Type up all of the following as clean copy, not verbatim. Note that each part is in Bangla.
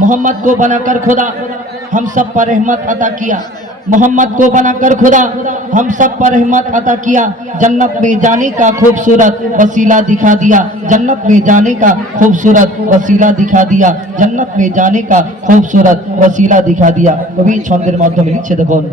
मोहम्मद को बनाकर खुदा हम सब पर रहमत अता किया, मोहम्मद को बनाकर खुदा हम सब पर रहमत अता किया। जन्नत में जाने का खूबसूरत वसीला दिखा दिया, जन्नत में जाने का खूबसूरत वसीला दिखा दिया, जन्नत में जाने का खूबसूरत वसीला दिखा दिया। कभी छंदेर माध्यमे लिखছে দেখুন,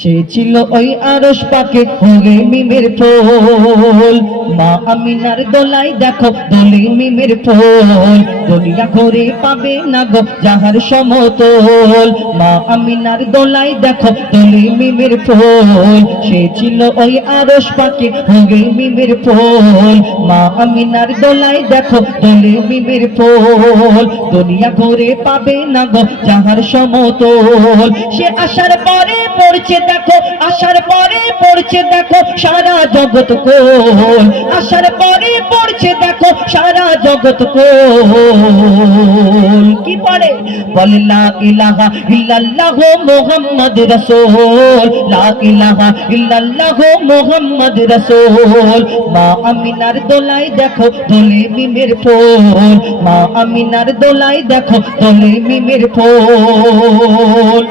সে ছিল ওই আরশ পাকে হয়ে মিমের ফুল, মা আমিনার দোলাই দেখো দোলে মিমের ফুল, দুনিয়া ঘুরে পাবে না গো যাহার সমতল, মা আমিনার দোলাই দেখো দোলে মিমের ফুল, সে ছিল ওই আরশ পাকে হয়ে মিমের ফুল, মা আমিনার দোলাই দেখো দোলে মিমের ফুল, দুনিয়া ঘুরে পাবে না গো যাহার সমতল। সে আসার পরে পড়ছে দেখো, আসার পরে পড়ছে দেখো সারা জগৎ কোল, আসার পরে পড়ছে দেখো সারা জগৎ কোল। কি পড়ে? বলে লা ইলাহা ইল্লাল্লাহ মুহাম্মদ রাসূল, লা ইলাহা ইল্লাল্লাহ মুহাম্মদ রাসূল, মা আমিনার দোলাই দেখো দোলে মিমের ফুল, মা আমিনার দোলাই দেখো দোলে মিমের ফুল।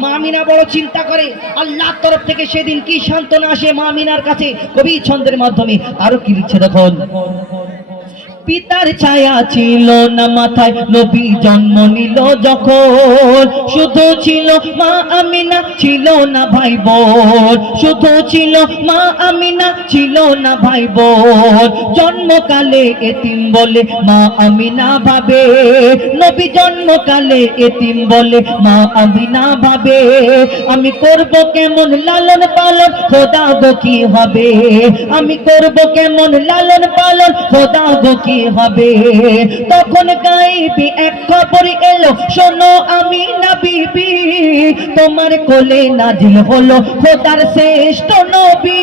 মা আমিনা বড় চিন্তা করে আল্লাহর তরফ থেকে সেদিন কি সান্ত্বনা আসে মা আমিনার কাছে। কবি ছন্দের মাধ্যমে আরো কি লিখছে দেখুন, পিতার ছায়া ছিল না মাথায় নবী জন্ম নিল যখন, শুধু ছিল মা আমিনা ছিল না ভাই বোন, শুধু ছিল মা আমিনা ছিল না ভাই বোন, জন্মকালে এতিম বলে মা আমিনা ভাবে, নবী জন্মকালে এতিম বলে মা আমিনা ভাবে, আমি করব কেমন লালন পালন খোদা গো কি হবে, আমি করব কেমন লালন পালন খোদা গো কি হবে। তখন গায়েবী এক খবর এলো, শোনো আমিনা বিবি, তোমার কোলে নাজিল হলো খোদার শ্রেষ্ঠ নবী,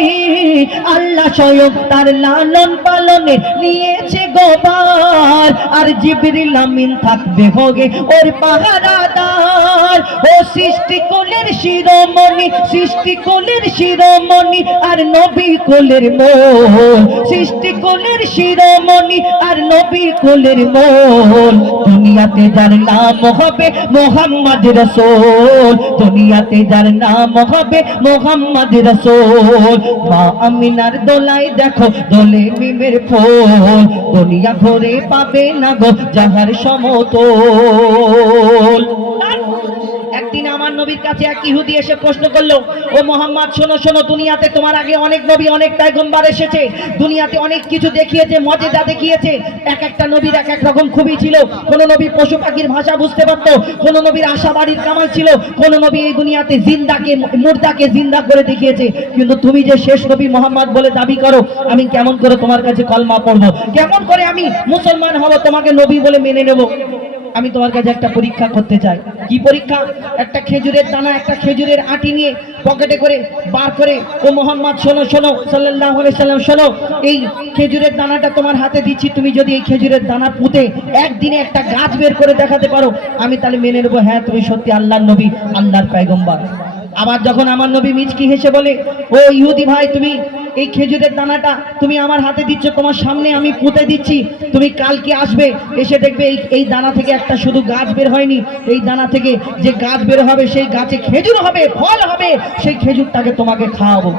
আল্লাহ স্বয়ং তার লালন পালনে নিয়েছে গোবার, আর জিবরিল আমিন থাকবে হোগে ওর পাহারাদার। ও সৃষ্টি কোলের শিরোমণি, সৃষ্টি কোলের শিরোমণি আর নবী কোলের মূল, সৃষ্টি কোলের শিরোমণি আর নবী কোলের মূল, দুনিয়াতে যার নাম হবে মুহাম্মদ রাসূল, দুনিয়াতে যার নাম হবে মুহাম্মদ রাসূল, মা আমিনার দোলাই দেখো দোলে মিমের ফুল, দুনিয়া ঘুরে পাবে না গো যাহার সমতল। একদিন আমার নবীর কাছে এক ইহুদি এসে প্রশ্ন করলো, ও মোহাম্মদ শোনো শোনো, দুনিয়াতে তোমার আগে অনেক নবী অনেক পয়গম্বর এসেছে, দুনিয়াতে অনেক কিছু দেখিয়েছে, মজেজা দেখিয়েছে, এক একটা নবীর এক এক রকম খুবই ছিল, কোন নবী পশু পাখির ভাষা বুঝতে পারত, কোন নবীর আশা বাড়ির কামাল ছিল, কোন নবী এই দুনিয়াতে জিন্দাকে মুর্দাকে জিন্দা করে দেখিয়েছে, কিন্তু তুমি যে শেষ নবী মোহাম্মদ বলে দাবি করো, আমি কেমন করে তোমার কাছে কলমা পড়বো, কেমন করে আমি মুসলমান হব, তোমাকে নবী বলে মেনে নেব। আমি তোমার কাছে একটা পরীক্ষা করতে চাই। কি পরীক্ষা? একটা খেজুরের দানা, একটা খেজুরের আটি নিয়ে পকেটে করে বার করে, ও মোহাম্মদ শোনো শোনো সাল্লাল্লাহু আলাইহি সাল্লাম শোনো, এই খেজুরের দানাটা তোমার হাতে দিচ্ছি, তুমি যদি এই খেজুরের দানা পুঁতে একদিনে একটা গাছ বের করে দেখাতে পারো, আমি তাহলে মেনে নেবো, হ্যাঁ তুমি সত্যি আল্লাহর নবী, আল্লাহর পয়গম্বর। আবার যখন আমার নবী মিচকি হেসে বলে, ও ইহুদি ভাই, তুমি এই খেজুরের দানাটা তুমি আমার হাতে দিচ্ছ, তোমার সামনে আমি পুঁতে দিচ্ছি, তুমি কালকে আসবে, এসে দেখবে এই দানা থেকে একটা শুধু গাছ বের হয়নি, এই দানা থেকে যে গাছ বের হবে সেই গাছে খেজুর হবে, ফল হবে, সেই খেজুরটাকে তোমাকে খাওয়াবো।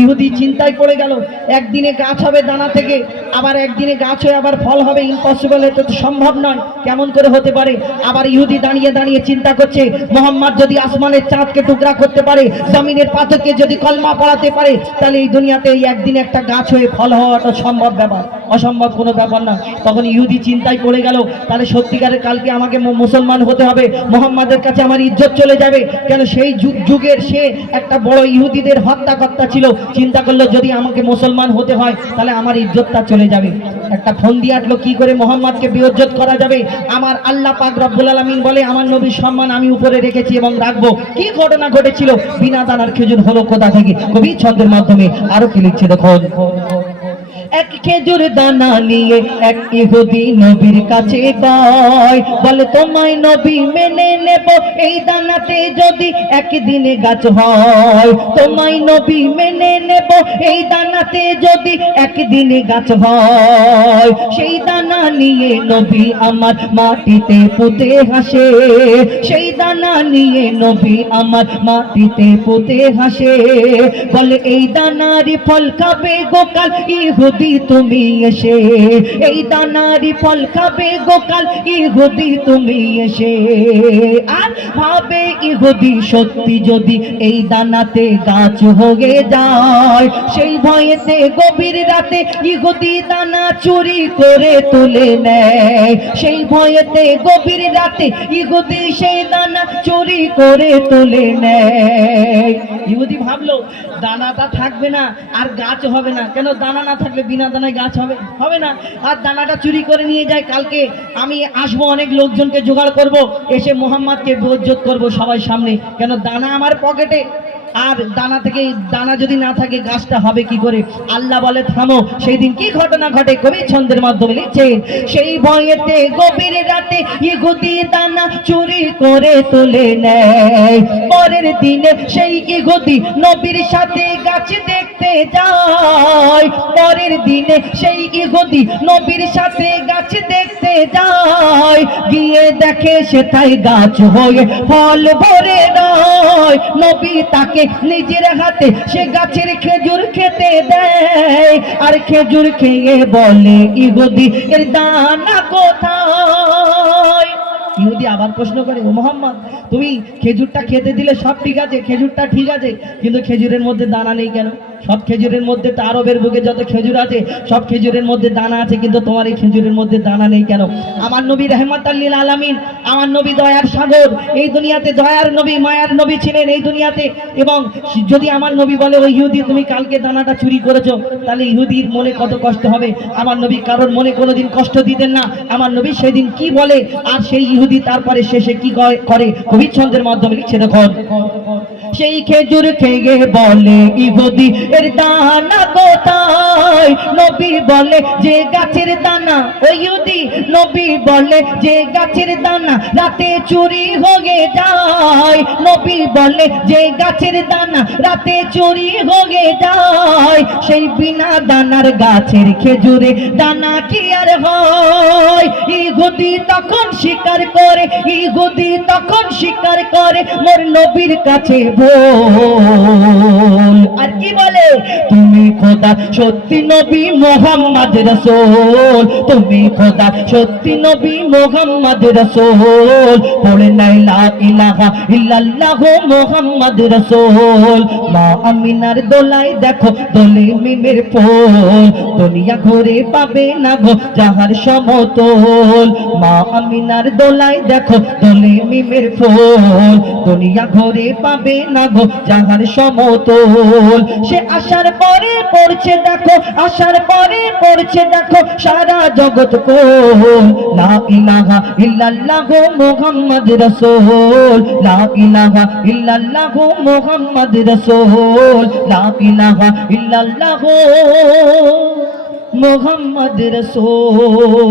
ইহুদি চিন্তায় পড়ে গেল, একদিনে গাছ হবে দানা থেকে, আবার একদিনে গাছ হয়ে আবার ফল হবে, ইম্পসিবল, এটা তো সম্ভব নয়, কেমন করে হতে পারে। আবার ইহুদি দাঁড়িয়ে দাঁড়িয়ে চিন্তা করছে, মোহাম্মদ যদি আসমানের চাঁদকে টুকরা করতে পারে, জমিনের পাথরকে যদি কলমা পড়াতে পারে, তাহলে এই দুনিয়াতে এই একদিনে একটা গাছ হয়ে ফল হওয়াটা সম্ভব ব্যাপার, অসম্ভব কোনো ব্যাপার না। তখন ইহুদি চিন্তায় পড়ে গেল, তাহলে সত্যিকারের কালকে আমাকে মুসলমান হতে হবে, মোহাম্মদের কাছে আমার ইজ্জত চলে যাবে, কেন সেই যুগের সে একটা বড় ইহুদিদের হত্যাকর্তা ছিল। চিন্তা করলো যদি আমাকে মুসলমান হতে হয় তাহলে আমার ইজ্জতটা চলে যাবে। একটা ফোন দিয়ে আসলো, কি করে মোহাম্মদকে বেইজ্জত করা যাবে। আমার আল্লাহ পাক রব্বুল আলামিন বলে, আমার নবীর সম্মান আমি উপরে রেখেছি এবং রাখবো। কি ঘটনা ঘটেছিল, বিনা দানার খেজুর হলো কোথা থেকে। কবি ছন্দের মাধ্যমে আরো কি লিখছে দেখুন, এক খেজুর দানা নিয়ে এক ইহুদি নবীর কাছে কয়, বলে তোমায় নবী মেনে নেব এই দানাতে যদি একদিনে গাছ হয়। তোমায় নবী মেনে নেব এই দানাতে যদি একদিনে গাছ হয়। সেই দানা নিয়ে নবী আমার মাটিতে পুঁতে হাসে, সেই দানা নিয়ে নবী আমার মাটিতে পুঁতে হাসে। বলে এই দানারই ফল খাবে গোকাল ইহুদি তুমি এসে, এই দানারই ফল খাবে গোকাল ইহুদি তুমি এসে। আর ভাবে ইহুদি সত্যি যদি এই দানাতে গাছ হয়ে যায়, সেই ভয়েতে গভীর রাতে ইহুদি দানা চুরি করে তুলে নেয়, সেই ভয়েতে গভীর রাতে ইহুদি সেই দানা চুরি করে তুলে নেয়। ইহুদি ভাবলো দানাটা থাকবে না আর গাছ হবে না, কেন দানা না থাকলে বিনা দানায় গাছ হবে? হবে না। আর দানাটা চুরি করে নিয়ে যায়, কালকে আমি আসবো, অনেক লোকজনকে জোগাড় করব, এসে মোহাম্মদকে বেইজ্জত করব সবাই সামনে, কেন দানা আমার পকেটে। আর দানা থেকে দানা যদি না থাকে গাছটা হবে কি করে? আল্লাহ বলে থামো। সেই দিন কি ঘটনা ঘটে কবি ছন্দের মাধ্যমে লিখছে, সেই ভয়েতে গভীর রাতে ইহুদি দানা চুরি করে তুলে নেয়। পরের দিনে সেই ইহুদি নবীর সাথে গাছ দেখতে যায়, পরের দিনে সেই ইহুদি নবীর সাথে গাছ দেখতে যায়, গিয়ে দেখে সেটাই গাছ হয়ে ফল ভরে নয়। নবী তাকে নিজের হাতে সে গাছের খেজুর খেতে দেয়, আর খেজুর খেয়ে বলে ইহুদি এর দানা কোথায়? ইহুদি আবার প্রশ্ন করে, ও মোহাম্মদ তুমি খেজুরটা খেতে দিলে সব ঠিক আছে, খেজুরটা ঠিক আছে, কিন্তু খেজুরের মধ্যে দানা নেই কেন? সব খেজুরের মধ্যে তো আরবের বুকে যত খেজুর আছে সব খেজুরের মধ্যে দানা আছে, কিন্তু তোমার এই খেজুরের মধ্যে দানা নেই কেন? আমার নবী রাহমাতাল লিল আলামিন, আমার নবী দয়ার সাগর, এই দুনিয়াতে দয়ার নবী মায়ার নবী ছিলেন এই দুনিয়াতে। এবং যদি আমার নবী বলে ওই ইহুদি তুমি কালকে দানাটা চুরি করেছো, তাহলে ইহুদির মনে কত কষ্ট হবে। আমার নবী কারোর মনে কোনোদিন কষ্ট দিতেন না। আমার নবী সেদিন কি বলে, আর সেই ইহুদি তারপরে শেষে কি করে কবি ছন্দের মাধ্যমে লিখছে দেখুন, সেই খেজুর খেয়ে বলে ইহুদি এর দানা কোথায়? নবী বলে যে গাছের দানা, ওই ইহুদি নবী বলে যে গাছের দানা রাতে চুরি হয়ে যায়। নবী বলে যে গাছের দানা রাতে চুরি হয়ে যায়, সেই বিনা দানার গাছের খেজুরে দানা কি আর হয়? ইহুদি তখন স্বীকার করে, ইহুদি তখন স্বীকার করে মোর নবীর কাছে বল। আর কি বলে, তুমি খোদা সত্যি নবী মুহাম্মদ রাসূল, তুমি খোদা সত্যি নবী মুহাম্মদ রাসূল, পড়ে নাই লা ইলাহা ইল্লাল্লাহ মুহাম্মদ রাসূল। মা আমিনার দোলাই দেখো দোলে মিমের ফুল, দুনিয়া ঘুরে পাবে না গো যাহার সমতল। মা আমিনার দোলাই দেখো দোলে মিমের ফুল, দুনিয়া ঘুরে পাবে না গো যাহার সমতল। সে আসার পরে পড়ছে দেখো, আসার পরে পড়ছে দেখো সারা জগৎ কোল। লা ইলাহা ইল্লাল্লাহ মুহাম্মদ রাসূল, লা ইলাহা ইল্লাল্লাহ মুহাম্মদ রাসূল, লা ইলাহা ইল্লাল্লাহ মুহাম্মদ রাসূল।